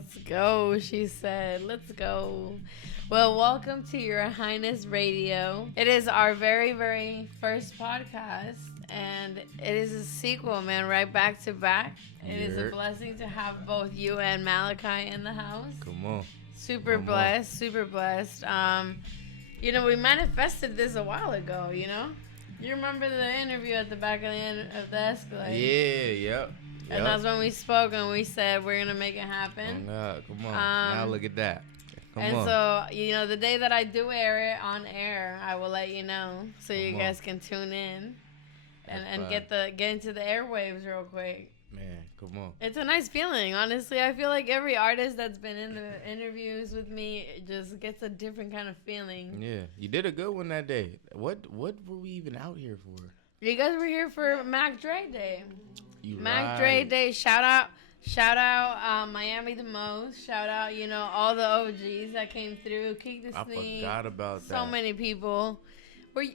Let's go, she said. Let's go. Well, welcome to your Highness Radio. It is our very, very first podcast, and it is a sequel, man, right back to back. It is a blessing to have both you and Malachi in the house. Come on. Super blessed, super blessed. We manifested this a while ago, you know? You remember the interview at the back of the Escalade? Yeah, yep. And that's when we spoke and we said we're going to make it happen. Oh, God, come on. Now look at that. Come on. So, the day that I do air it on air, I will let you know so you guys can tune in and get into the airwaves real quick. Man, come on. It's a nice feeling, honestly. I feel like every artist that's been in the interviews with me just gets a different kind of feeling. Yeah, you did a good one that day. What were we even out here for? You guys were here for Mac Dre Day. Mac Dre Day. Shout out Miami the Most. Shout out, all the OGs that came through. Keek the Sneak. I forgot about that. So many people.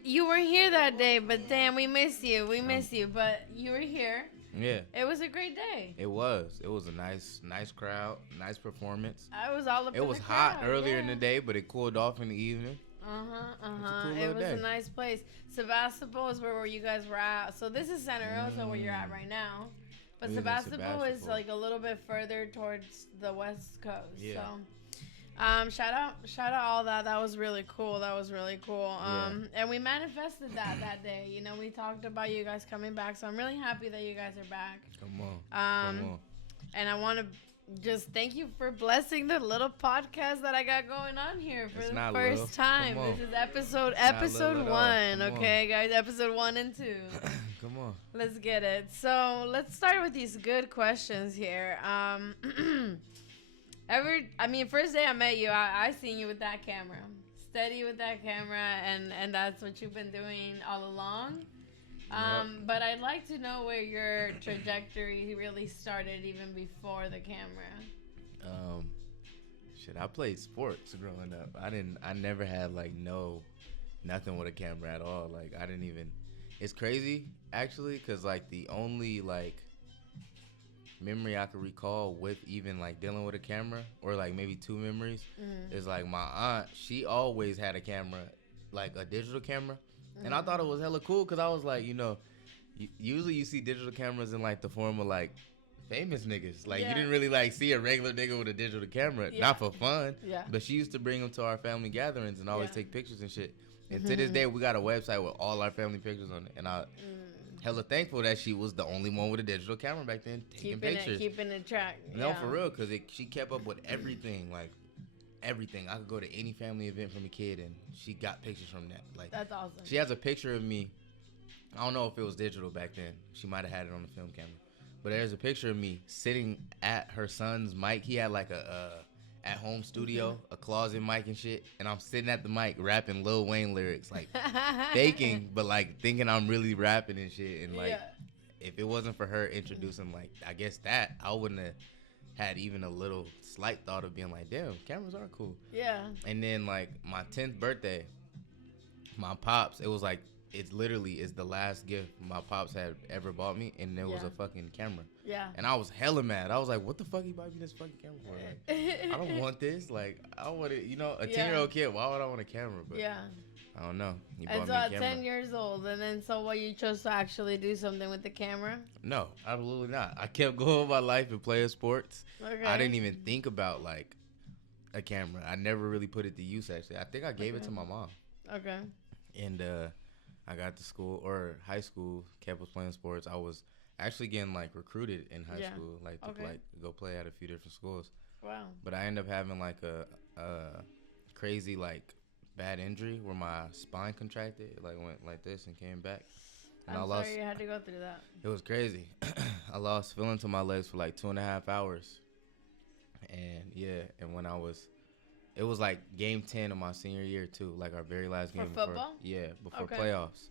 You weren't here that day, but damn, we miss you. We miss you, but you were here. Yeah. It was a great day. It was. It was a nice crowd, nice performance. I was all up. It was hot earlier in the day, but it cooled off in the evening. It was a nice place. Sebastopol is where you guys were at. So this is Santa Rosa where you're at right now. But Sebastopol is like a little bit further towards the west coast. Yeah. So shout out all that. That was really cool. And we manifested that day. We talked about you guys coming back. So I'm really happy that you guys are back. Come on. And I want to just thank you for blessing the little podcast that I got going on here for the first time. This is episode 1, okay, guys? Episode 1 and 2. Come on. Let's get it. So let's start with these good questions here. First day I met you, I seen you with that camera. Steady with that camera, and that's what you've been doing all along. But I'd like to know where your trajectory really started even before the camera. I played sports growing up. I never had nothing with a camera at all. I didn't even, it's crazy actually, cause the only memory I could recall with even dealing with a camera, or maybe two memories, is my aunt. She always had a camera, a digital camera. And I thought it was hella cool because I was usually you see digital cameras in the form of famous niggas. You didn't really see a regular nigga with a digital camera, not for fun. Yeah. But she used to bring them to our family gatherings and always take pictures and shit. And to this day, we got a website with all our family pictures on it. And I hella thankful that she was the only one with a digital camera back then taking pictures. Keeping it track. No, for real, because she kept up with everything. Everything. I could go to any family event from a kid and she got pictures from that. That's awesome. She has a picture of me. I don't know if it was digital back then. She might have had it on the film camera. But there's a picture of me sitting at her son's mic. He had a at-home studio, a closet mic and shit. And I'm sitting at the mic rapping Lil Wayne lyrics, faking, but thinking I'm really rapping and shit. And if it wasn't for her introducing I guess that, I wouldn't have had even a little slight thought of being damn, cameras are cool. Yeah. And then my 10th birthday, my pops, it was it literally is the last gift my pops had ever bought me, and it was a fucking camera. Yeah. And I was hella mad. I was what the fuck you bought me this fucking camera for? I don't want this. I want it, a 10-year-old kid, why would I want a camera? But yeah. I don't know. He bought me a camera. 10 years old, and then you chose to actually do something with the camera? No, absolutely not. I kept going with my life and playing sports. Okay. I didn't even think about a camera. I never really put it to use actually. I think I gave it to my mom. Okay. And I got to school or high school, kept playing sports. I was actually getting recruited in high school, to go play at a few different schools. Wow. But I ended up having a crazy bad injury where my spine contracted, went this and came back. And I'm sorry you had to go through that. It was crazy. I lost feeling to my legs for 2.5 hours. And and when it was game 10 of my senior year too, our very last game for football? Before playoffs.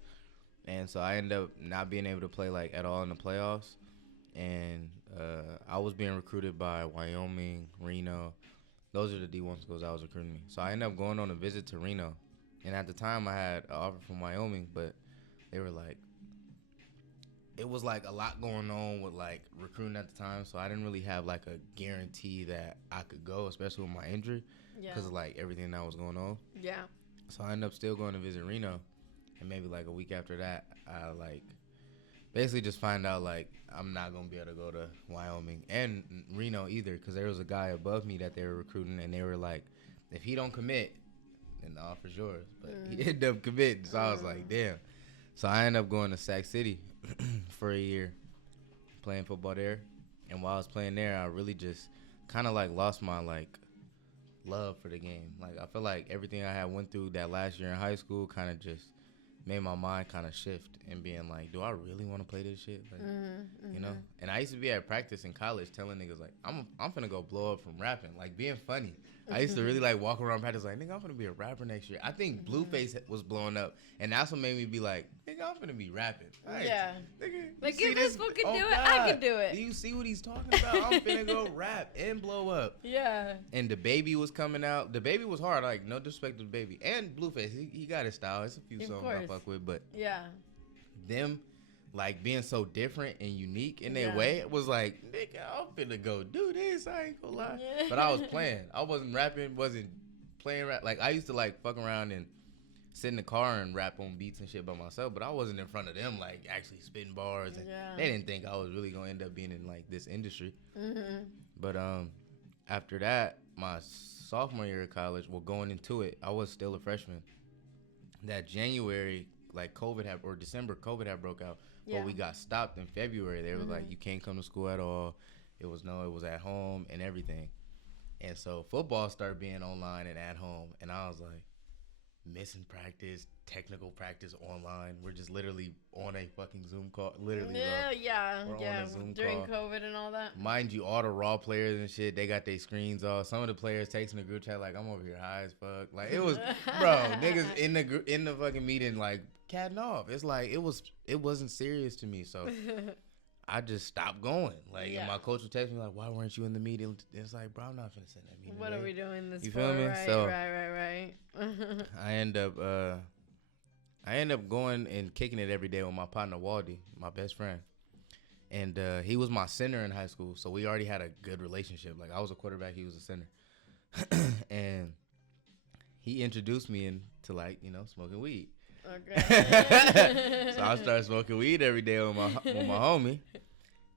And so I ended up not being able to play at all in the playoffs. And I was being recruited by Wyoming, Reno. Those are the D1 schools I was recruiting me. So I ended up going on a visit to Reno. And at the time I had an offer from Wyoming, but they were it was like a lot going on with like recruiting at the time, so I didn't really have like a guarantee that I could go, especially with my injury, because of like everything that was going on. Yeah. So I ended up still going to visit Reno, and maybe like a week after that, I like basically just find out like I'm not gonna be able to go to Wyoming and Reno either, because there was a guy above me that they were recruiting, and they were like, if he don't commit, then the offer's yours. But he ended up committing, so I was like, damn. So I ended up going to Sac City for a year, playing football there. And while I was playing there, I really just kind of like lost my like love for the game. Like I feel like everything I had went through that last year in high school kind of just made my mind kind of shift and being like, do I really want to play this shit? Like, you know? And I used to be at practice in college telling niggas like, I'm finna go blow up from rapping, like being funny. I used to really like walk around practice like, nigga, I'm finna be a rapper next year. I think Blueface was blowing up, and that's what made me be like, nigga, I'm finna be rapping. Like, yeah. Nigga, like if this fool can do it, I can do it. Do you see what he's talking about? I'm finna go rap and blow up. Yeah. And the Baby was coming out. The Baby was hard. Like, no disrespect to the Baby. And Blueface, he got his style. It's a few songs I fuck with, but them like being so different and unique in their way, it was like, nigga, I'm finna go do this. I ain't gonna lie. Yeah. But I was playing. I wasn't rapping, wasn't playing rap. Like I used to like fuck around and sit in the car and rap on beats and shit by myself, but I wasn't in front of them like actually spitting bars, and they didn't think I was really gonna end up being in like this industry. But after that, my sophomore year of college, well, going into it, I was still a freshman. That January, like December, COVID had broke out. But we got stopped in February. They were like, you can't come to school at all. It was at home and everything. And so football started being online and at home. And I was like, missing practice, technical practice online. We're just literally on a fucking Zoom call. Literally, We're on a Zoom during call. COVID and all that. Mind you, all the raw players and shit, they got their screens off. Some of the players texting the group chat like, I'm over here high as fuck. Like, it was, bro, niggas in the fucking meeting like, catting off. It's like, it wasn't serious to me. So I just stopped going. Like, and my coach would text me like, why weren't you in the meeting? It's like, bro, I'm not finna send that meeting. What are we doing this you for? feel me? Right, so right. I end up going and kicking it every day with my partner Waldy, my best friend. And he was my center in high school, so we already had a good relationship. Like, I was a quarterback, he was a center. And he introduced me into, like, you know, smoking weed. Okay. So I started smoking weed every day with my homie.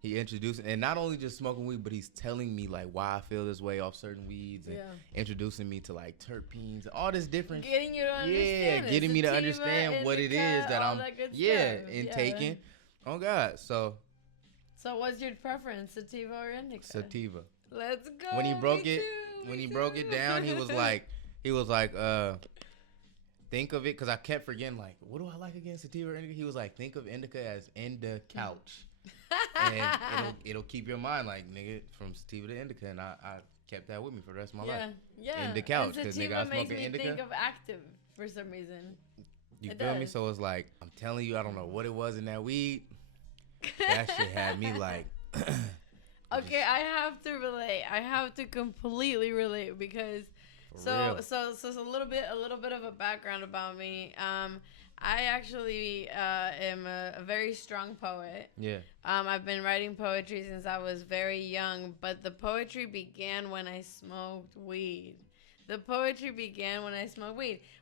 He introduced, and not only just smoking weed, but he's telling me like why I feel this way off certain weeds, and introducing me to like terpenes and all this different. Getting you to understand. Yeah, getting me to understand what it is that I'm. Taking. Oh God, so what's your preference, sativa or indica? Sativa. Let's go. When he broke it down, he was like, think of it, because I kept forgetting, like, what do I like again, sativa or indica? He was like, think of indica as indica couch. And it'll keep your mind, like, nigga, from sativa to indica. And I kept that with me for the rest of my life. Yeah. Indica couch, because nigga, I smoke an indica. Think of active for some reason. You feel me? So it's like, I'm telling you, I don't know what it was in that weed. That shit had me like... Okay, I have to relate. I have to completely relate, because... So a little bit of a background about me. I actually am a very strong poet. Yeah. I've been writing poetry since I was very young, but the poetry began when I smoked weed.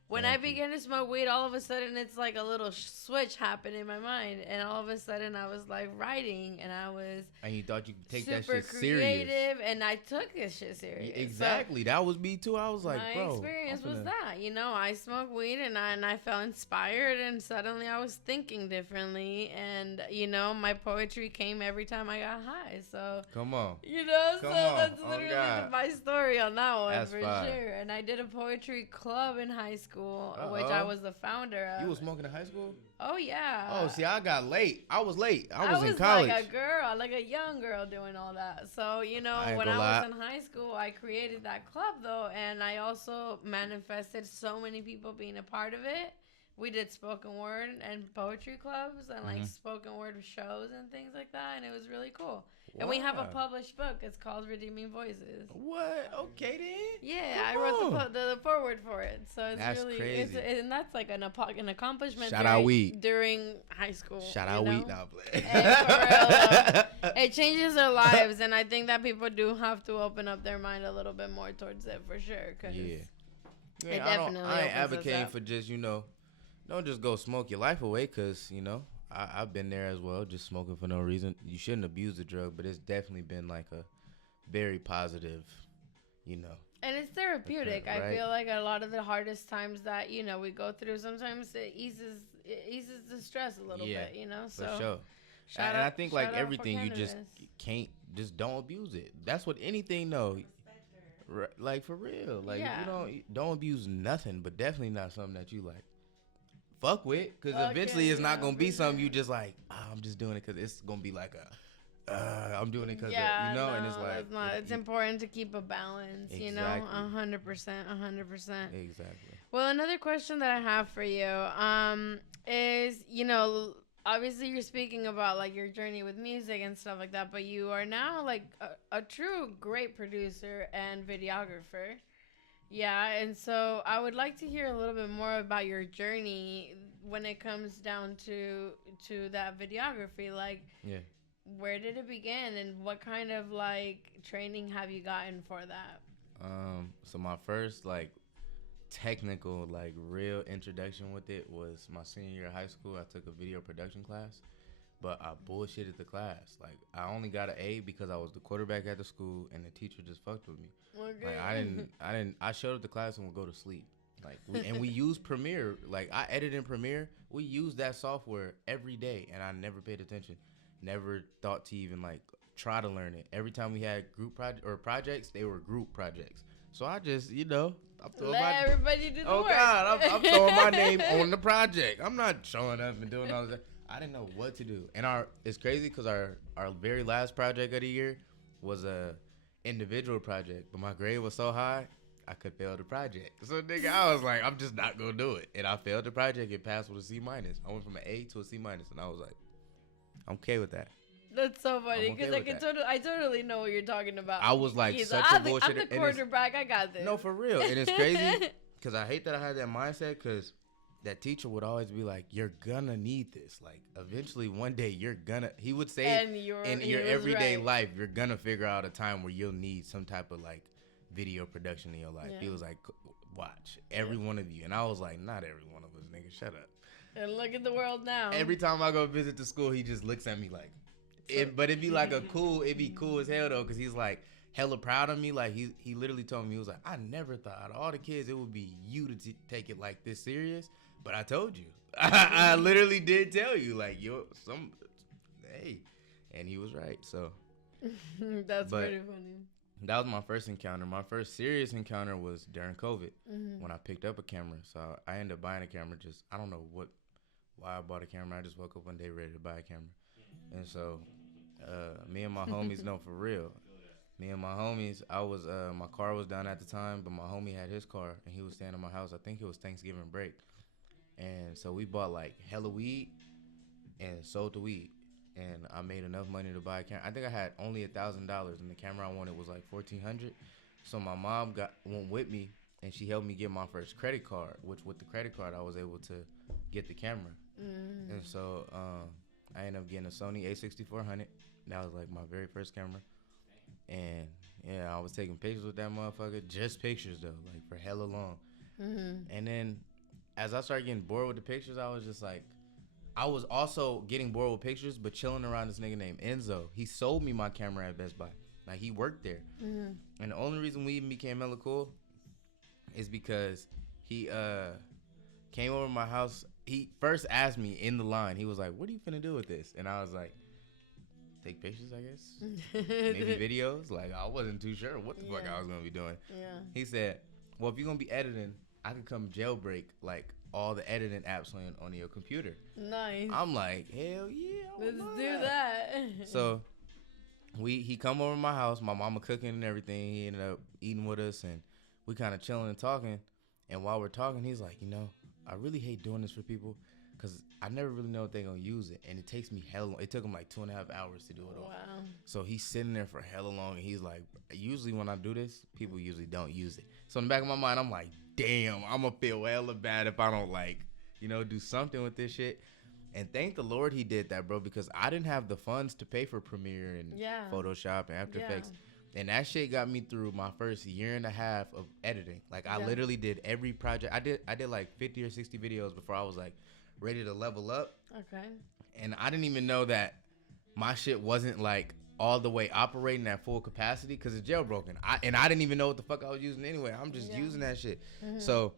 When I began to smoke weed, all of a sudden it's like a little switch happened in my mind, and all of a sudden I was like writing, and I was and you thought you could take that super shit serious. Creative, and I took this shit serious. Exactly, so that was me too. I was like, bro, my experience was that, you know, I smoked weed and I felt inspired, and suddenly I was thinking differently, and you know, my poetry came every time I got high. So come on, you know, that's literally my story on that one. That's for sure. And I did a poetry club in high school. Which I was the founder of. You was smoking in high school? Oh, yeah. Oh, see, I got late. I was late. I was in college. Like a young girl doing all that. So, you know, when I was in high school, I created that club, though, and I also manifested so many people being a part of it we did spoken word and poetry clubs and like spoken word shows and things like that, and it was really cool. Wow. And we have a published book. It's called Redeeming Voices. What? Okay then. Yeah, I wrote the foreword for it. So it's that's really crazy. And that's like an accomplishment. Shout out Weed during high school. Shout out Weed. Now, it changes their lives, and I think that people do have to open up their mind a little bit more towards it for sure. Cause I ain't advocating for just don't just go smoke your life away, because I've been there as well, just smoking for no reason. You shouldn't abuse the drug, but it's definitely been like a very positive, And it's therapeutic. Right? I feel like a lot of the hardest times that, we go through, sometimes it eases the stress a little bit, So for sure. And I think like everything, you just can't, don't abuse it. That's what anything, like for real. Like don't abuse nothing, but definitely not something that you like fuck with, because eventually it's not gonna be something you just like, I'm just doing it because it's gonna be like I'm doing it because and it's like it's important to keep a balance. Exactly. 100%. Exactly. Well, another question that I have for you is, obviously you're speaking about like your journey with music and stuff like that, but you are now like a true great producer and videographer. Yeah, and so I would like to hear a little bit more about your journey when it comes down to that videography. Like, where did it begin, and what kind of like training have you gotten for that? So my first like technical like real introduction with it was my senior year of high school. I took a video production class, but I bullshitted the class. Like, I only got an A because I was the quarterback at the school, and the teacher just fucked with me. Okay. Like, I showed up to class and would go to sleep. Like, we used Premiere. Like, I edit in Premiere. We use that software every day, and I never paid attention. Never thought to even, like, try to learn it. Every time we had group projects, they were group projects. So I just, let everybody do the work. Oh, God, I'm throwing my name on the project. I'm not showing up and doing all that. I didn't know what to do. And it's crazy because our very last project of the year was a individual project, but my grade was so high, I could fail the project. So, nigga, I was like, I'm just not going to do it. And I failed the project and passed with a C-. I went from an A to a C-, and I was like, I'm okay with that. That's so funny because I totally know what you're talking about. I was like such a bullshit. I'm the quarterback. I got this. No, for real. And it's crazy because I hate that I had that mindset, because that teacher would always be like, you're gonna need this. Like, eventually one day he would say in your everyday life, you're gonna figure out a time where you'll need some type of like video production in your life. Yeah. He was like, watch, every one of you. And I was like, not every one of us, nigga, shut up. And look at the world now. Every time I go visit the school, he just looks at me like, but it'd be like it'd be cool as hell though, because he's like hella proud of me. Like, he literally told me, he was like, I never thought out of all the kids it would be you to take it like this serious. But I told you. I literally did tell you, like, hey. And he was right, so. That's pretty funny. That was my first encounter. My first serious encounter was during COVID, when I picked up a camera. So I ended up buying a camera. I don't know why I bought a camera. I just woke up one day ready to buy a camera. And so me and my homies, no, for real. Me and my homies, my car was down at the time, but my homie had his car, and he was staying at my house. I think it was Thanksgiving break. And so we bought like hella weed and sold the weed, and I made enough money to buy a camera. I think I had only $1,000, and the camera I wanted was like $1,400. So my mom went with me, and she helped me get my first credit card, which with the credit card I was able to get the camera. And so I ended up getting a Sony A6400. That was like my very first camera, and yeah, I was taking pictures with that motherfucker. Just pictures though, like for hella long. And then as I started getting bored with the pictures, I was just like, I was also getting bored with pictures, but chilling around this nigga named Enzo. He sold me my camera at Best Buy. Like, he worked there. And the only reason we even became hella cool is because he came over to my house. He first asked me in the line, he was like, what are you finna do with this? And I was like, take pictures, I guess. Maybe videos. Like, I wasn't too sure what the fuck I was gonna be doing. He said, well, if you're gonna be editing, I could come jailbreak like all the editing apps on your computer. Nice. I'm like, hell yeah. Let's do that. So he come over to my house, my mama cooking and everything. He ended up eating with us, and we kind of chilling and talking. And while we're talking, he's like, I really hate doing this for people because I never really know if they're going to use it. And it takes me hella long. It took him like 2.5 hours to do it all. Wow. So he's sitting there for hella long. And he's like, usually when I do this, people usually don't use it. So in the back of my mind, I'm like, damn, I'm going to feel hella bad if I don't like, you know, do something with this shit. And thank the Lord he did that, bro, because I didn't have the funds to pay for Premiere and Photoshop and After Effects. And that shit got me through my first year and a half of editing. Like, I literally did every project. I did like 50 or 60 videos before I was, like, ready to level up. Okay. And I didn't even know that my shit wasn't, like, all the way operating at full capacity because it's jailbroken. I didn't even know what the fuck I was using anyway. I'm just using that shit. Mm-hmm. So,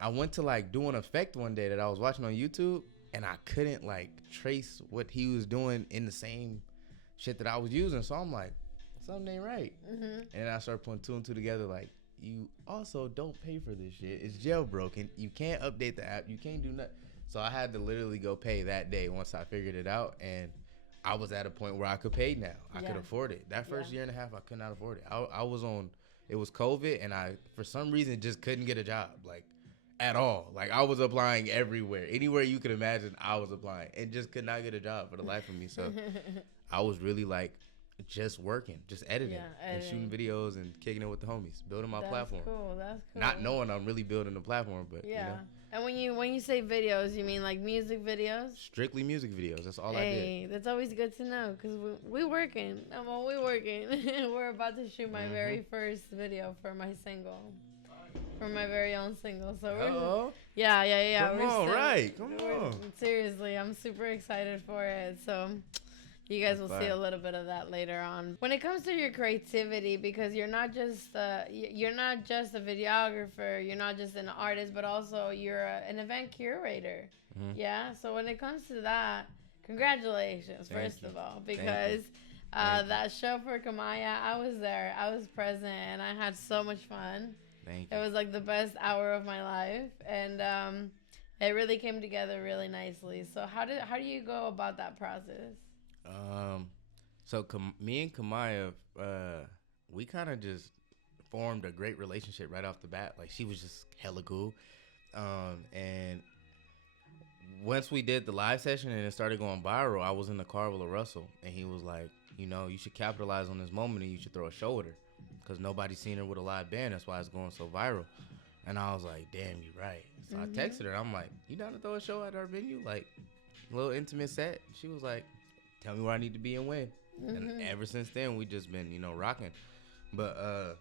I went to, like, do an effect one day that I was watching on YouTube, and I couldn't, like, trace what he was doing in the same shit that I was using. So I'm like, something ain't right. Mm-hmm. And then I started putting 2 and 2 together, like, you also don't pay for this shit. It's jailbroken. You can't update the app. You can't do nothing. So I had to literally go pay that day once I figured it out, and I was at a point where I could pay now. I could afford it. That first year and a half, I could not afford it. I was on, it was COVID, and I, for some reason, just couldn't get a job, like, at all. Like, I was applying everywhere. Anywhere you could imagine, I was applying, and just could not get a job for the life of me. So I was really, like, just working, just editing and shooting videos and kicking it with the homies, building my platform. That's cool. Not knowing I'm really building a platform, but you know. And when you say videos, you mean like music videos? Strictly music videos. That's all I did. Hey, that's always good to know because we working. We working. We're about to shoot my very first video for my single. For my very own single. So we're Come on. Seriously, I'm super excited for it. So you guys will see a little bit of that later on. When it comes to your creativity, because you're not just a videographer, you're not just an artist, but also you're an event curator. Mm-hmm. Yeah. So when it comes to that, congratulations, first of all, because that show for Kamaya, I was there, I was present, and I had so much fun. Thank you. It was like the best hour of my life, and it really came together really nicely. So how do you go about that process? So me and Kamaya, we kind of just formed a great relationship right off the bat. Like, she was just hella cool. And once we did the live session and it started going viral, I was in the car with Russell, and he was like, you know, you should capitalize on this moment and you should throw a show with her because nobody's seen her with a live band. That's why it's going so viral. And I was like, damn, you're right. So I texted her. I'm like, you down to throw a show at our venue? Like, a little intimate set? She was like, tell me where I need to be and when. And ever since then, we just been, you know, rocking. But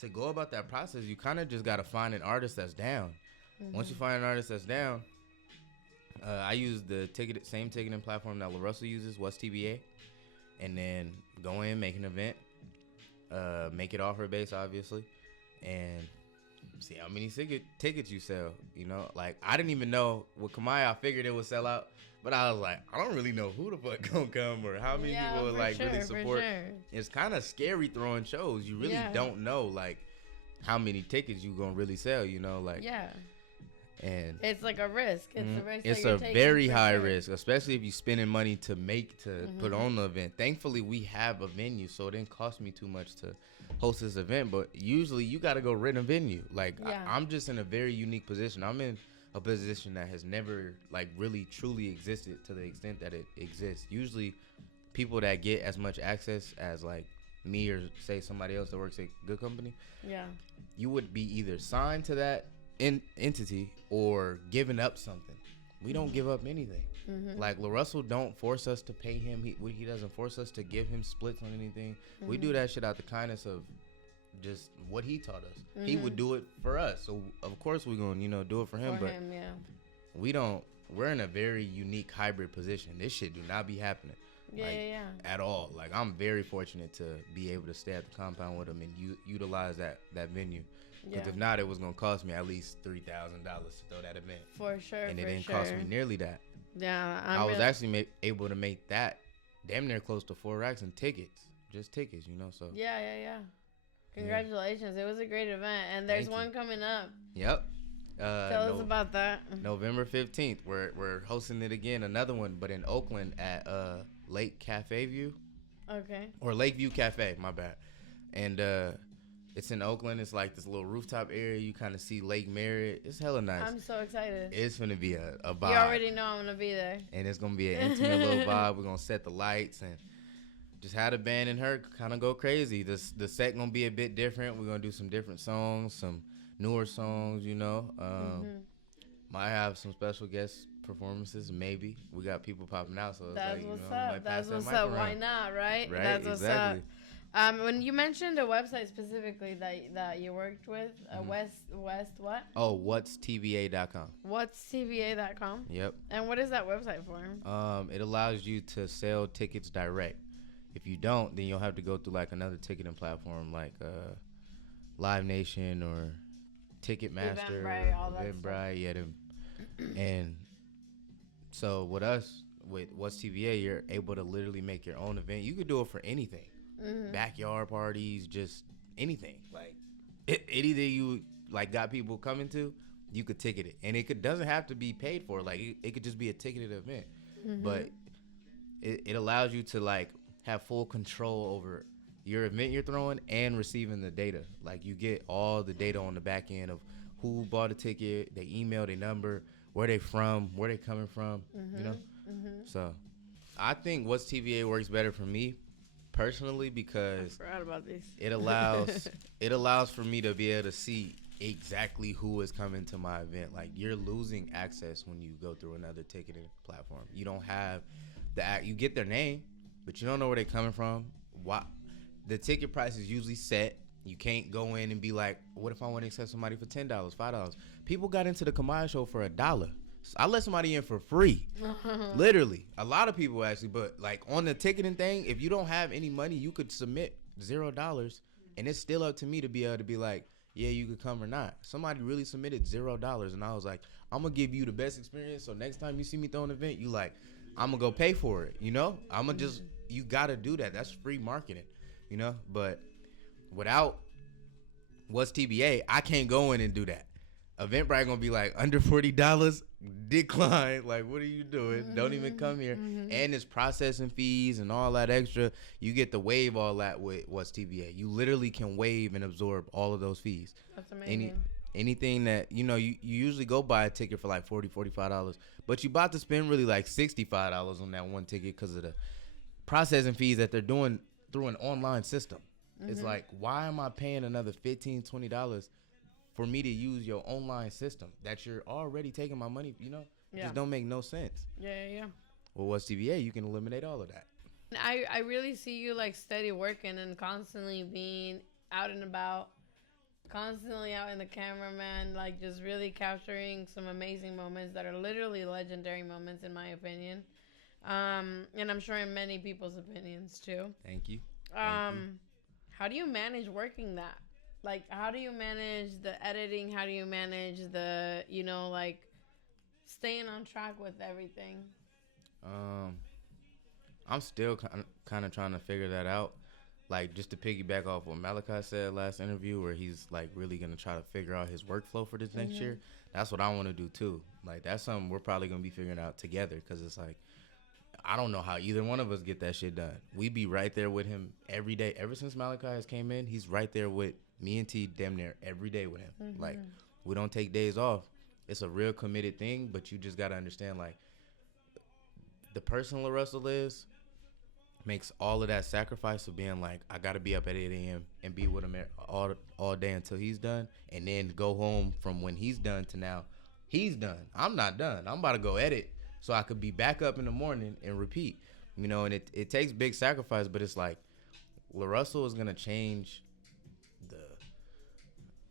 to go about that process, you kind of just got to find an artist that's down. Once you find an artist that's down, I use the same ticketing platform that LaRussell uses, What's TBA. And then go in, make an event, make it offer based, obviously, and see how many tickets you sell. You know, like, I didn't even know with Kamaya, I figured it would sell out, but I was like, I don't really know who the fuck gonna come or how many people would like really support. It's kind of scary throwing shows. You really don't know like how many tickets you gonna really sell. You know, like and it's like a risk. It's a risk. It's a very high risk, especially if you're spending money to put on the event. Thankfully, we have a venue, so it didn't cost me too much to host this event. But usually, you got to go rent a venue. Like, I'm just in a very unique position. I'm in a position that has never, like, really truly existed to the extent that it exists. Usually, people that get as much access as, like, me or, say, somebody else that works at Good Company, you would be either signed to that entity or giving up something. We don't give up anything. Like, LaRussell don't force us to pay him. He doesn't force us to give him splits on anything. We do that shit out the kindness of just what he taught us. He would do it for us, so of course we're gonna, you know, do it for him. We don't. We're in a very unique hybrid position. This shit do not be happening at all. Like, I'm very fortunate to be able to stay at the compound with him and utilize that venue. Because if not, it was going to cost me at least $3,000 to throw that event. For sure. And it didn't cost me nearly that. Yeah. I was actually able to make that damn near close to 4 racks in tickets. Just tickets, you know. So Yeah. Congratulations. It was a great event. And there's one coming up. Yep. Tell us about that. November 15th. We're hosting it again. Another one, but in Oakland at Lake Cafe View. Okay. Or Lakeview Cafe, my bad. And It's in Oakland. It's like this little rooftop area. You kind of see Lake Merritt. It's hella nice. I'm so excited. It's going to be a vibe. You already know I'm going to be there. And it's going to be an intimate little vibe. We're going to set the lights and just have the band and her kind of go crazy. The set going to be a bit different. We're going to do some different songs, some newer songs, you know. Might have some special guest performances, maybe. We got people popping out, so it's that's like, what's you know, up. That's what's up. Why not, right? Right, that's what's exactly. up. When you mentioned a website specifically that you worked with, West what? Oh, whatstva.com. Whatstva.com? Yep. And what is that website for? It allows you to sell tickets direct. If you don't, then you'll have to go through like another ticketing platform like Live Nation or Ticketmaster, Eventbrite, yeah, them. And so with us, with What's TVA, you're able to literally make your own event. You could do it for anything. Backyard parties, just anything. Like anything you like got people coming to, you could ticket it, and it doesn't have to be paid for. Like it could just be a ticketed event, but it allows you to like have full control over your event you're throwing and receiving the data. Like you get all the data on the back end of who bought a ticket, their email, their number, where they from, where they coming from, you know. So I think What's TVA works better for me personally because I forgot about this. It allows for me to be able to see exactly who is coming to my event. Like you're losing access when you go through another ticketing platform. You don't have you get their name, but you don't know where they're coming from. Why? The ticket price is usually set. You can't go in and be like, what if I want to accept somebody for $10, $5? People got into the Kamaya show for $1. I let somebody in for free. Literally. A lot of people actually, but like on the ticketing thing, if you don't have any money, you could submit $0 and it's still up to me to be able to be like, yeah, you could come or not. Somebody really submitted $0 and I was like, I'm gonna give you the best experience. So next time you see me throw an event, you like, I'm gonna go pay for it. You know, I'm gonna just, you gotta do that. That's free marketing, you know, but without What's TBA, I can't go in and do that. Eventbrite gonna be like under $40, decline. Like, what are you doing? Don't even come here. And it's processing fees and all that extra. You get to waive all that with What's TBA. You literally can waive and absorb all of those fees. That's amazing. Anything that, you know, you usually go buy a ticket for like $40, $45, but you about to spend really like $65 on that one ticket because of the processing fees that they're doing through an online system. It's like, why am I paying another $15, $20 for me to use your online system that you're already taking my money, you know? Just don't make no sense. Yeah. Well, What's TVA, you can eliminate all of that. I really see you like steady working and constantly being out and about, constantly out in the camera, man, like just really capturing some amazing moments that are literally legendary moments in my opinion. And I'm sure in many people's opinions too. Thank you. How do you manage working that? Like, how do you manage the editing? How do you manage the, you know, like, staying on track with everything? I'm still kind of trying to figure that out. Like, just to piggyback off what Malachi said last interview, where he's, like, really going to try to figure out his workflow for this next year. That's what I want to do, too. Like, that's something we're probably going to be figuring out together because it's like, I don't know how either one of us get that shit done. We be right there with him every day. Ever since Malachi has came in, he's right there with me and T damn near every day with him. Like, we don't take days off. It's a real committed thing, but you just got to understand, like, the person LaRussell is makes all of that sacrifice of being like, I got to be up at 8 a.m. and be with him all day until he's done, and then go home from when he's done to now he's done. I'm not done. I'm about to go edit so I could be back up in the morning and repeat. You know, and it takes big sacrifice, but it's like LaRussell is going to change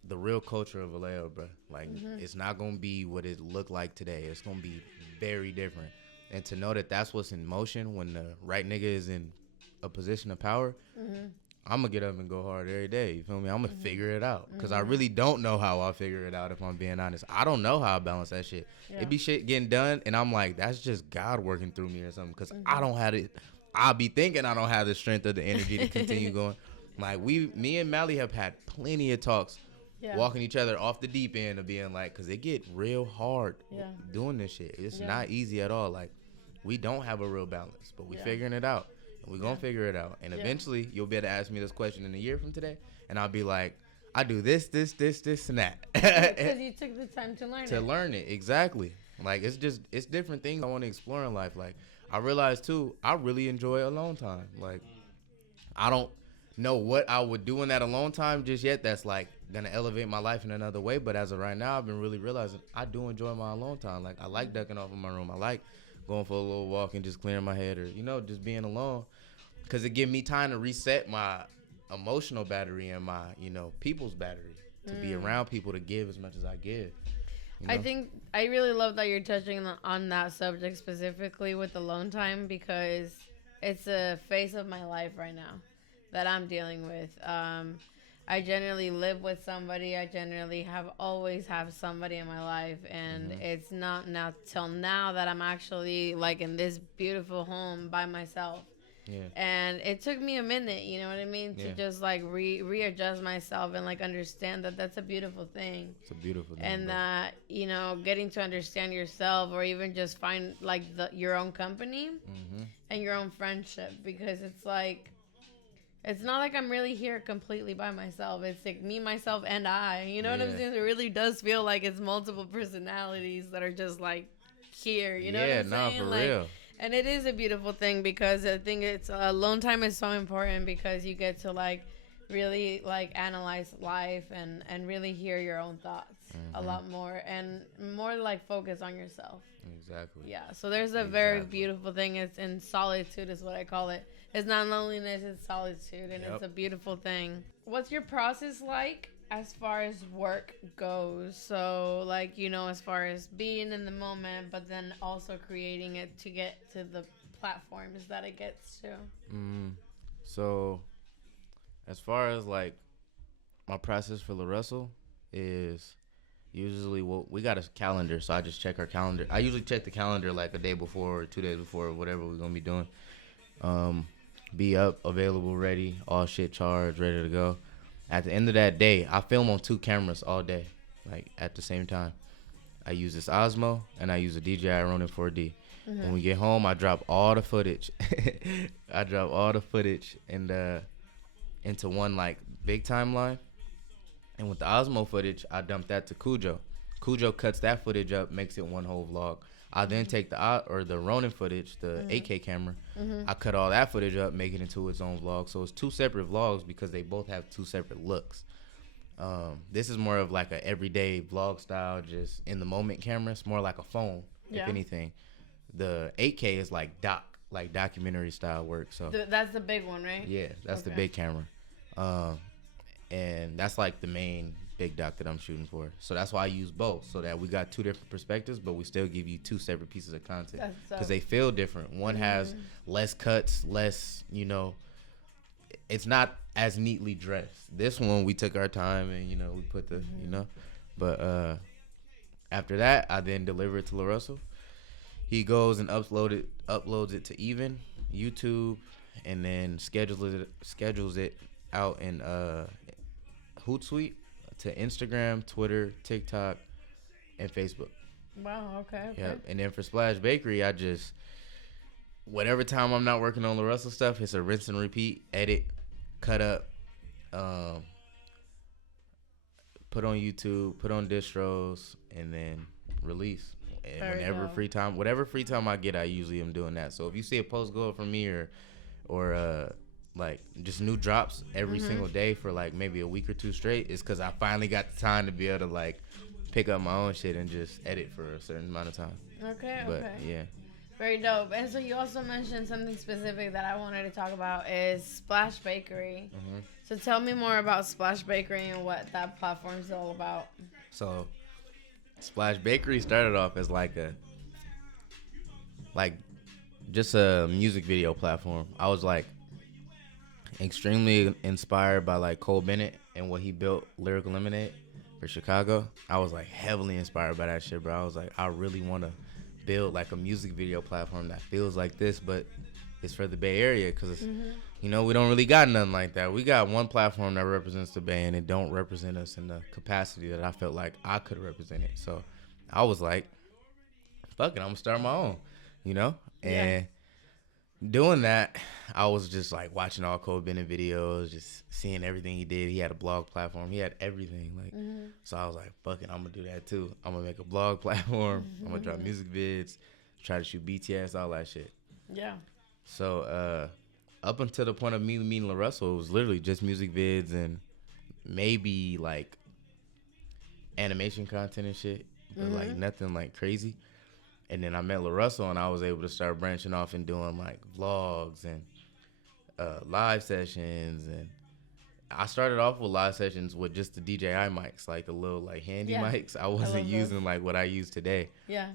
the real culture of Vallejo, bro. Like, it's not going to be what it looked like today. It's going to be very different. And to know that that's what's in motion when the right nigga is in a position of power, I'm going to get up and go hard every day. You feel me? I'm going to figure it out. Because I really don't know how I'll figure it out, if I'm being honest. I don't know how I balance that shit. It be shit getting done, and I'm like, that's just God working through me or something. Because I don't have it. I'll be thinking I don't have the strength or the energy to continue going. Like, me and Mally have had plenty of talks, walking each other off the deep end of being like, because it get real hard doing this shit. It's not easy at all. Like, we don't have a real balance, but we figuring it out. And we're going to figure it out. And eventually, you'll be able to ask me this question in a year from today, and I'll be like, I do this, and that. Because you took the time to learn it. To learn it, exactly. Like, it's different things I want to explore in life. Like, I realized, too, I really enjoy alone time. Like, I don't know what I would do in that alone time just yet that's, like, going to elevate my life in another way. But as of right now, I've been really realizing I do enjoy my alone time. Like, I like ducking off in my room. I like going for a little walk and just clearing my head or, just being alone. Because it gives me time to reset my emotional battery and my, people's battery. To be around people, to give as much as I give. I think I really love that you're touching on that subject specifically with alone time, because it's a phase of my life right now that I'm dealing with. I generally live with somebody. I generally always have somebody in my life, and it's not till now that I'm actually like in this beautiful home by myself. Yeah. And it took me a minute, you know what I mean, to just like readjust myself and like understand that that's a beautiful thing. It's a beautiful thing. And that, getting to understand yourself, or even just find like your own company and your own friendship, because it's like, it's not like I'm really here completely by myself. It's like me, myself, and I. You know what I'm saying? It really does feel like it's multiple personalities that are just like here. You know what I'm saying? Yeah, no, for real. And it is a beautiful thing, because I think it's alone time is so important, because you get to like really like analyze life and really hear your own thoughts a lot more, and more like focus on yourself. Exactly. Yeah. So there's a very beautiful thing. It's in solitude is what I call it. It's not loneliness, it's solitude, and it's a beautiful thing. What's your process like as far as work goes? So, like, as far as being in the moment, but then also creating it to get to the platforms that it gets to. So, as far as, like, my process for the Russell is usually, we got a calendar, so I just check our calendar. I usually check the calendar, like, a day before or 2 days before or whatever we're going to be doing. Be up, available, ready, all shit charged, ready to go. At the end of that day, I film on 2 cameras all day, like at the same time. I use this Osmo and I use a DJI Ronin 4D. When we get home, I drop all the footage. And into one like big timeline. And with the Osmo footage, I dump that to Cujo. Cujo cuts that footage up, makes it one whole vlog. I then take the Ronin footage, the 8K camera. I cut all that footage up, make it into its own vlog. So it's 2 separate vlogs because they both have 2 separate looks. This is more of like a everyday vlog style, just in the moment camera. It's more like a phone, if anything. The 8K is like documentary style work. So that's the big one, right? Yeah, that's the big camera. And that's like the main big doc that I'm shooting for. So that's why I use both, so that we got 2 different perspectives, but we still give you 2 separate pieces of content, because they feel different. One has less cuts, less, it's not as neatly dressed. This one, we took our time and, we put the, but after that, I then deliver it to LaRussell. He goes and uploads it to Even, YouTube, and then schedules it out in Hootsuite, to Instagram, Twitter, TikTok, and Facebook. Wow, okay. Yep. And then for Splash Bakery, I just, whatever time I'm not working on the Russell stuff, it's a rinse and repeat, edit, cut up, put on YouTube, put on distros, and then release. And whatever free time I get, I usually am doing that. So if you see a post go up from me or like just new drops every single day for like maybe a week or 2 straight, it's because I finally got the time to be able to like pick up my own shit and just edit for a certain amount of time. Okay. Yeah. Very dope. And so you also mentioned something specific that I wanted to talk about is Splash Bakery. So tell me more about Splash Bakery and what that platform is all about. So Splash Bakery started off as just a music video platform. I was like extremely inspired by like Cole Bennett and what he built, Lyrical Lemonade, for Chicago. I was like heavily inspired by that shit, bro. I was like, I really want to build like a music video platform that feels like this, but it's for the Bay Area, because we don't really got nothing like that. We got one platform that represents the Bay, and it don't represent us in the capacity that I felt like I could represent it. So I was like, fuck it, I'm gonna start my own, and doing that, I was just like watching all Cole Bennett videos, just seeing everything he did. He had a blog platform. He had everything. Like, so I was like, fuck it, I'm gonna do that too. I'm gonna make a blog platform. I'm gonna drop music vids, try to shoot BTS, all that shit. Yeah. So up until the point of me meeting LaRussell, it was literally just music vids and maybe like animation content and shit, but like nothing like crazy. And then I met LaRussell, and I was able to start branching off and doing like vlogs and live sessions. And I started off with live sessions with just the DJI mics, like the little like handy mics. I wasn't using like what I use today. Yeah.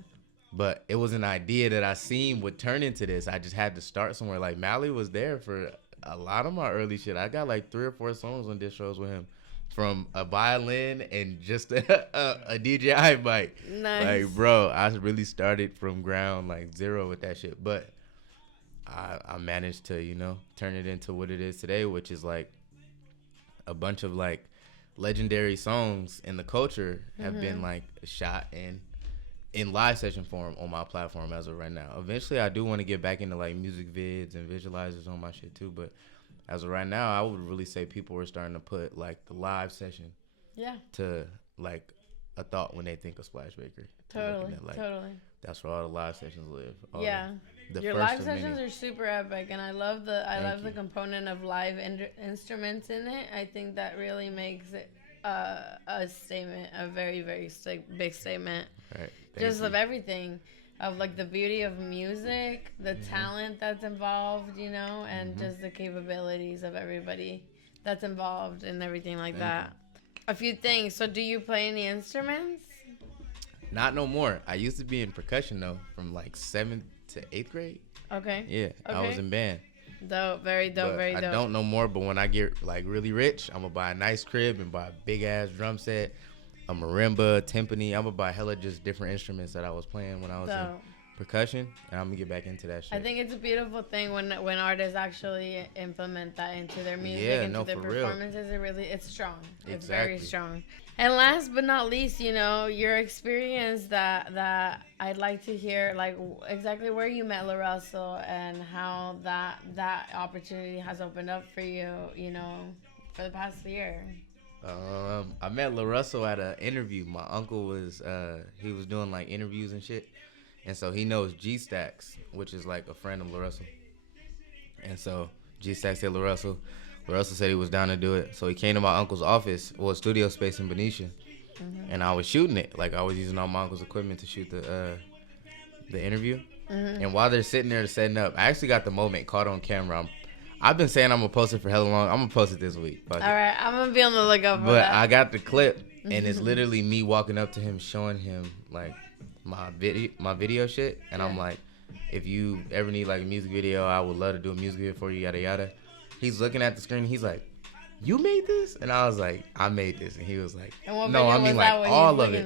But it was an idea that I seen would turn into this. I just had to start somewhere. Like Mally was there for a lot of my early shit. I got like 3 or 4 songs on distros with him, from a violin and just a DJI mic. Nice. Like, bro, I really started from ground like zero with that shit. But I managed to, you know, turn it into what it is today, which is like a bunch of like legendary songs in the culture have been like shot in live session form on my platform as of right now. Eventually, I do want to get back into like music vids and visualizers on my shit too, but as of right now, I would really say people are starting to put like the live session to like a thought when they think of Splash Bakery. Totally, like, totally. That's where all the live sessions live. Your live sessions are super epic, and I love the component of live instruments in it. I think that really makes it a statement, a very, very big statement. Right. Just of everything, of like the beauty of music, the talent that's involved, you know, and just the capabilities of everybody that's involved and everything like that. A few things. So do you play any instruments? Not no more. I used to be in percussion though, from like 7th to 8th grade. Okay. Yeah, okay. I was in band. Dope, very dope, very dope. I don't know more, but when I get like really rich, I'm gonna buy a nice crib and buy a big ass drum set, a marimba, timpani. I'm gonna buy hella just different instruments that I was playing when I was in percussion, and I'm gonna get back into that shit. I think it's a beautiful thing when artists actually implement that into their music, into their performances. It's strong. Exactly. It's very strong. And last but not least, you know, your experience that I'd like to hear, like exactly where you met LaRussell and how that opportunity has opened up for you, you know, for the past year. I met LaRussell at an interview. My uncle was he was doing like interviews and shit, and so he knows G Stacks, which is like a friend of LaRussell. And so G Stacks hit LaRussell. LaRussell said he was down to do it, so he came to my uncle's office, studio space in Benicia, and I was shooting it. Like I was using all my uncle's equipment to shoot the interview. And while they're sitting there setting up, I actually got the moment caught on camera. I've been saying I'm gonna post it for hella long. I'm gonna post it this week. All right, I'm gonna be on the lookout for that. But I got the clip, and it's literally me walking up to him, showing him like my video shit, and I'm like, if you ever need like a music video, I would love to do a music video for you, yada yada. He's looking at the screen. He's like, "You made this?" And I was like, "I made this." And he was like, "No, I mean like all of it."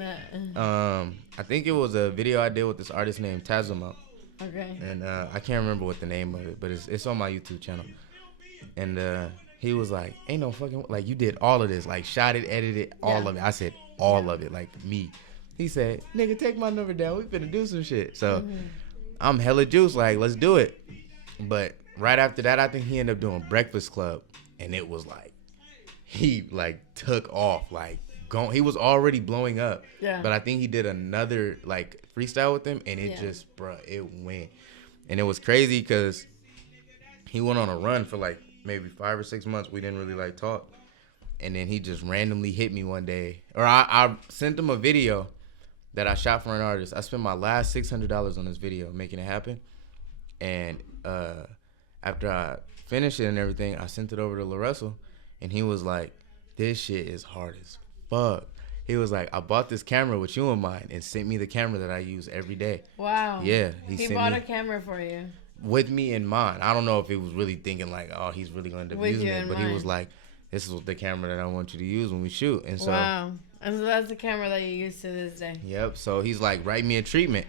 I think it was a video I did with this artist named Tazumo. Okay. And I can't remember what the name of it, but it's on my YouTube channel. And he was like, "Ain't no fucking like you did all of this, like shot it, edited, all of it." I said, "All of it, like me." He said, "Nigga, take my number down. We finna do some shit." So I'm hella juiced, like let's do it. But right after that, I think he ended up doing Breakfast Club, and it was like he like took off, like he was already blowing up. Yeah. But I think he did another like freestyle with him, and it just, bruh, it went. And it was crazy because he went on a run for like maybe 5 or 6 months. We didn't really like talk. And then he just randomly hit me one day. Or I sent him a video that I shot for an artist. I spent my last $600 on this video making it happen. And after I finished it and everything, I sent it over to LaRussell. And he was like, "This shit is hard as fuck." He was like, "I bought this camera with you in mind," and sent me the camera that I use every day. Wow. Yeah. He bought a camera for you. With me in mind. I don't know if he was really thinking like, oh, he's really going to use it. But he was like, "This is the camera that I want you to use when we shoot." And so, wow. And so that's the camera that you use to this day. Yep. So he's like, "Write me a treatment."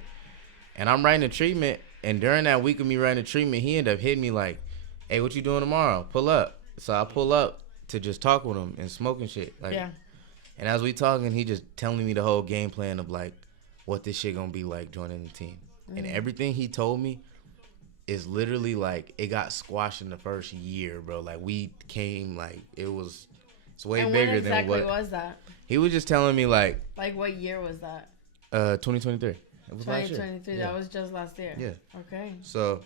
And I'm writing a treatment. And during that week of me writing a treatment, he ended up hitting me like, "Hey, what you doing tomorrow? Pull up." So I pull up to just talk with him and smoking shit. Like, yeah. And as we talking, he just telling me the whole game plan of like what this shit gonna be like joining the team. And everything he told me is literally like it got squashed in the first year, bro. Like we came like it's way bigger than what. When exactly was that? He was just telling me like what year was that? 2023. It was 2023. That was just last year. Yeah. Okay. So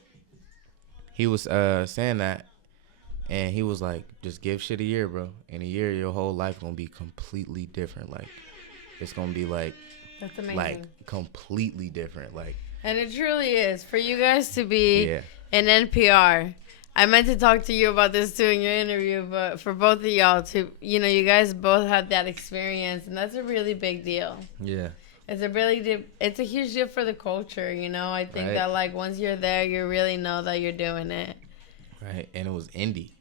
he was saying that, and he was like, just give shit a year, bro. In a year, your whole life gonna be completely different. Like it's gonna be like. That's amazing. Like completely different. Like. And it truly is. For you guys to be in NPR, I meant to talk to you about this too in your interview, but for both of y'all to, you guys both had that experience, and that's a really big deal. Yeah. It's a huge deal for the culture, I think that like once you're there, you really know that you're doing it. Right. And it was indie.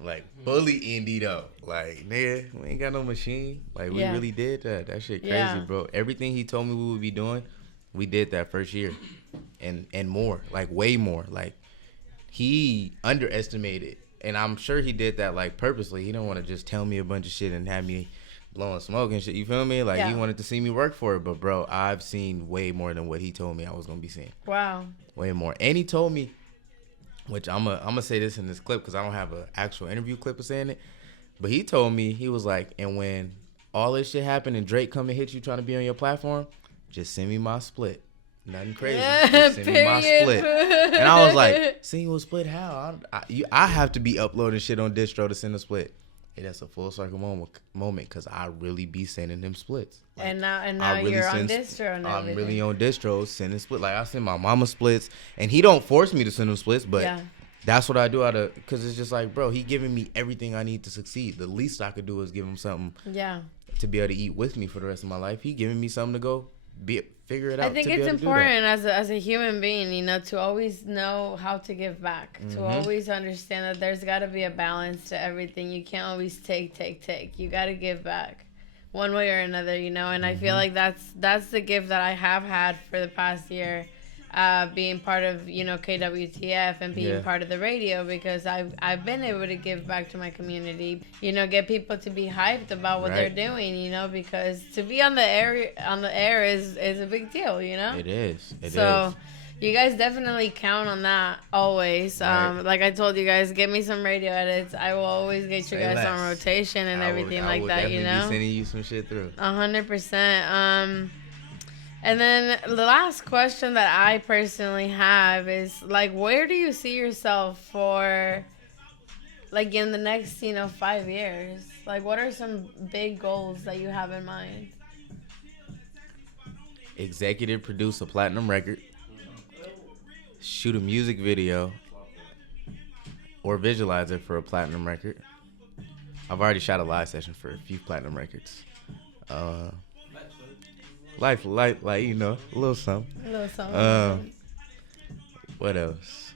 Like fully indie though. Like, nigga, we ain't got no machine. Like we really did that. That shit crazy, bro. Everything he told me we would be doing, we did that first year. And more. Like way more. Like he underestimated. And I'm sure he did that like purposely. He don't want to just tell me a bunch of shit and have me blowing smoke and shit. You feel me? Like he wanted to see me work for it. But bro, I've seen way more than what he told me I was gonna be seeing. Wow. Way more. And he told me, which I'm gonna say this in this clip because I don't have an actual interview clip of saying it. But he told me, he was like, and when all this shit happened and Drake come and hit you trying to be on your platform, just send me my split. Nothing crazy. Just send me my split. And I was like, send you a split? How? I have to be uploading shit on distro to send a split. And that's a full circle moment because I really be sending them splits. Like, and now really you're on distro and everything. I'm really on distro sending split. Like I send my mama splits, and he don't force me to send them splits, but that's what I do because it's just like, bro, he giving me everything I need to succeed. The least I could do is give him something to be able to eat with me for the rest of my life. He giving me something to go figure it out. I think it's important as a human being, to always know how to give back, to always understand that there's got to be a balance to everything. You can't always take. You got to give back one way or another, and I feel like that's the gift that I have had for the past year, being part of, KWTF and being part of the radio, because I've been able to give back to my community, get people to be hyped about what they're doing, because to be on the air is a big deal, It is. So you guys definitely count on that always. Like I told you guys, give me some radio edits. I will always get you guys on rotation and everything like that, I would definitely be sending you some shit through. 100%. And then the last question that I personally have is, like, where do you see yourself for, like, in the next, 5 years? Like, what are some big goals that you have in mind? Executive produce a platinum record, shoot a music video, or visualize it for a platinum record. I've already shot a live session for a few platinum records. Life, like, a little something. A little something. What else?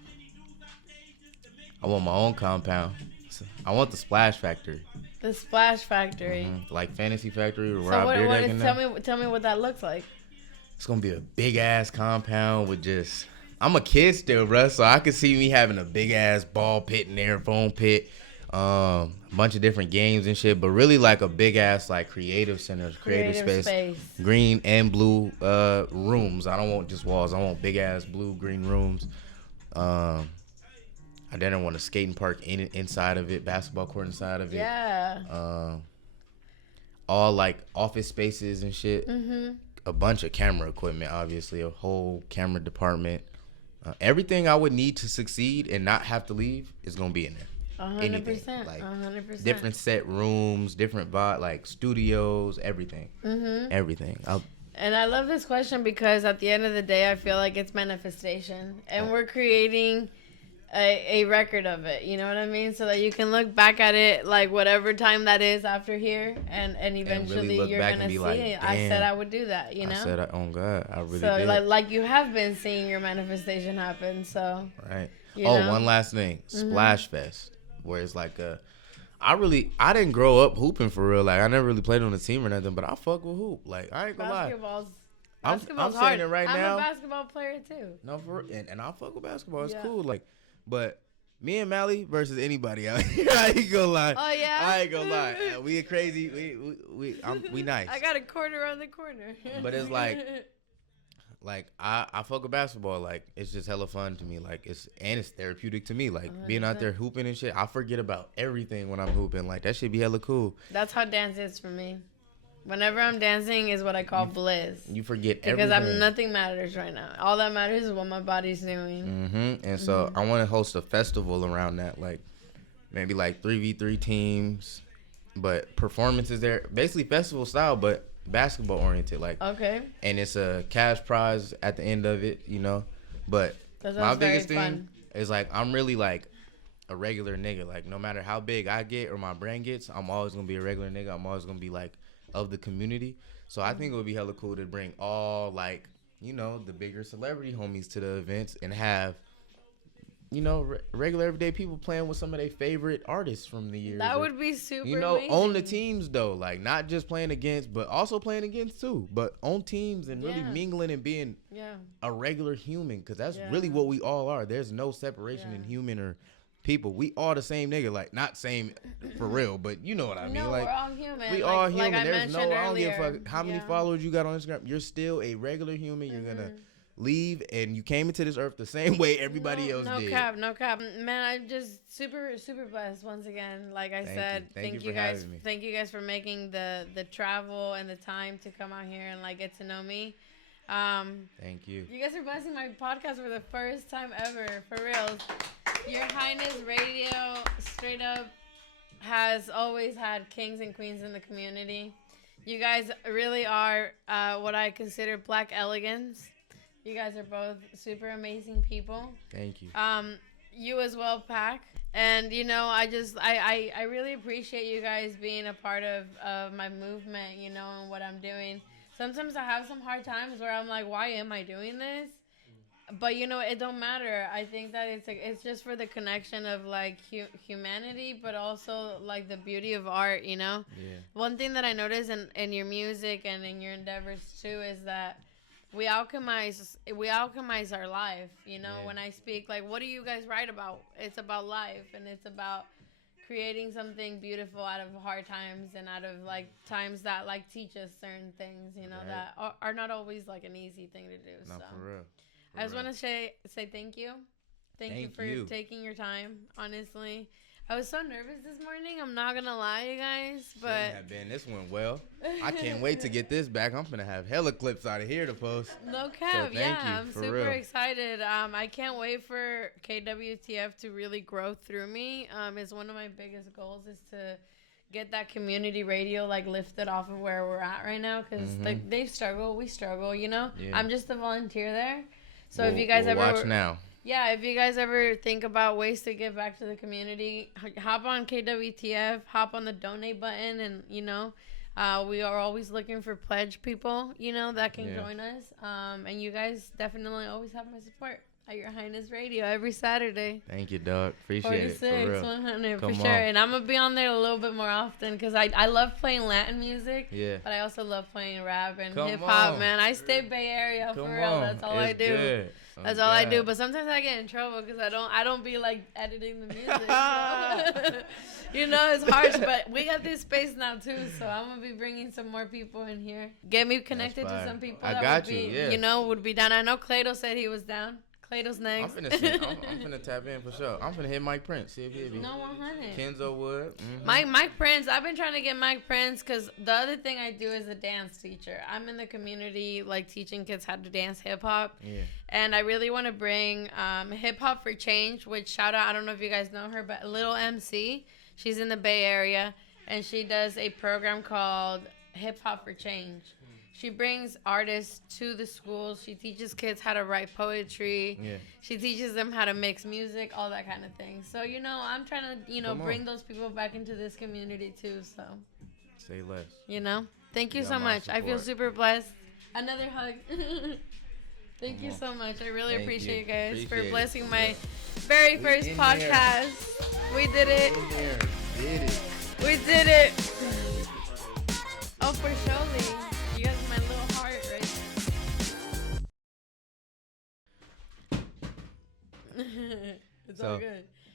I want my own compound. I want the Splash Factory. The Splash Factory. Like Fantasy Factory with Rob Dyrdek. Tell me what that looks like. It's going to be a big-ass compound with just... I'm a kid still, bruh, so I could see me having a big-ass ball pit in there, foam pit. A bunch of different games and shit, but really like a big ass like creative center, creative space, green and blue rooms. I don't want just walls. I want big ass blue green rooms. I didn't want a skating park inside of it, basketball court inside of it. Yeah. All like office spaces and shit. A bunch of camera equipment, obviously, a whole camera department. Everything I would need to succeed and not have to leave is gonna be in there. 100%. Like 100%. Different set rooms, different vibe, like studios, everything. Everything. And I love this question because at the end of the day, I feel like it's manifestation. And we're creating a record of it. You know what I mean? So that you can look back at it like whatever time that is after here. And eventually really you're going to see like, it. I said I would do that, I said, oh, God, I really did. So like you have been seeing your manifestation happen. So. Right. One last thing. Splash Fest. Where it's like I didn't grow up hooping for real. Like I never really played on a team or nothing, but I fuck with hoop. Like I ain't gonna lie. Basketball's I'm saying it right now. I'm a basketball player too. No, and I fuck with basketball. It's cool. Like, but me and Mally versus anybody out here. I ain't gonna lie. Oh yeah. I ain't gonna lie. We are crazy. We nice. I got a corner on the corner. But it's like like I fuck with basketball. Like it's just hella fun to me. Like it's therapeutic to me. Like 100%. Being out there hooping and shit. I forget about everything when I'm hooping. Like that should be hella cool. That's how dance is for me. Whenever I'm dancing is what I call bliss. You forget everything. Because nothing matters right now. All that matters is what my body's doing. And so I want to host a festival around that. Like maybe like 3v3 teams, but performances there. Basically festival style, but basketball oriented. Like okay. And it's a cash prize at the end of it, you know. But my biggest thing is like I'm really like a regular nigga. Like no matter how big I get or my brand gets, I'm always gonna be a regular nigga. I'm always gonna be like of the community. So I think it would be hella cool to bring all like, you know, the bigger celebrity homies to the events and have, you know, regular everyday people playing with some of their favorite artists from the years. That would be super You know, amazing. On the teams though, like not just playing against, but also playing against too, but on teams and really mingling and being a regular human, because that's really what we all are. There's no separation in human or people. We all the same nigga, like not same for real, but you know what I mean. Like we're all human. We all human. Like There's no I don't give a fuck how many followers you got on Instagram. You're still a regular human. You're gonna leave and you came into this earth the same way everybody else did. No cap. Man, I'm just super blessed once again. Like I said, thank you guys. Thank you guys for making the travel and the time to come out here and like get to know me. Thank you. You guys are blessing my podcast for the first time ever, for real. Your Highness Radio, straight up, has always had kings and queens in the community. You guys really are what I consider black elegance. You guys are both super amazing people. Thank you. You as well, Pac. And, you know, I really appreciate you guys being a part of my movement, you know, and what I'm doing. Sometimes I have some hard times where I'm like, why am I doing this? But, you know, it don't matter. I think that it's just for the connection of, like, humanity, but also, like, the beauty of art, you know? Yeah. One thing that I notice in your music and in your endeavors, too, is that we alchemize our life, you know? When I speak, like, what do you guys write about? It's about life, and it's about creating something beautiful out of hard times and out of, like, times that, like, teach us certain things, you know, that are not always, like, an easy thing to do. Not for real. I just want to say thank you. Thank you for taking your time, honestly. I was so nervous this morning. I'm not going to lie, you guys. But this went well. I can't wait to get this back. I'm going to have hella clips out of here to post. No cap. So I'm super excited. I can't wait for KWTF to really grow through me. It's one of my biggest goals is to get that community radio like lifted off of where we're at right now. Because like, they struggle. We struggle, you know. Yeah. I'm just a volunteer there. So if you guys ever watch now. Yeah, if you guys ever think about ways to give back to the community, hop on KWTF, hop on the donate button, and you know, we are always looking for pledge people, you know, that can join us. And you guys definitely always have my support at Your Highness Radio every Saturday. Thank you, dog. Appreciate it. 46, 100 for sure. And I'm gonna be on there a little bit more often because I love playing Latin music. Yeah. But I also love playing rap and hip hop, man. I stay Bay Area for real. That's all I do. Good. That's all I do. But sometimes I get in trouble because I don't be like editing the music. So. You know, it's harsh, but we got this space now too, so I'm gonna be bringing some more people in here. Get me connected to some people you know, would be down. I know Clado said he was down. Clado's next. I'm finna tap in for sure. I'm finna hit Mike Prince. See if he be. No, 100. Kenzo Wood. Mike Prince. I've been trying to get Mike Prince because the other thing I do is a dance teacher. I'm in the community, like, teaching kids how to dance hip-hop. Yeah. And I really want to bring Hip Hop for Change, which, shout out, I don't know if you guys know her, but Little MC. She's in the Bay Area, and she does a program called Hip Hop for Change. She brings artists to the schools. She teaches kids how to write poetry. Yeah. She teaches them how to mix music, all that kind of thing. So, you know, I'm trying to, you know, bring those people back into this community too. So, say less. You know, thank you so much. Support. I feel super blessed. Another hug. Thank you so much. I really appreciate you guys for blessing my very first podcast. We did it. We did it. Oh, for surely. You guys are my little heart, right? It's all good.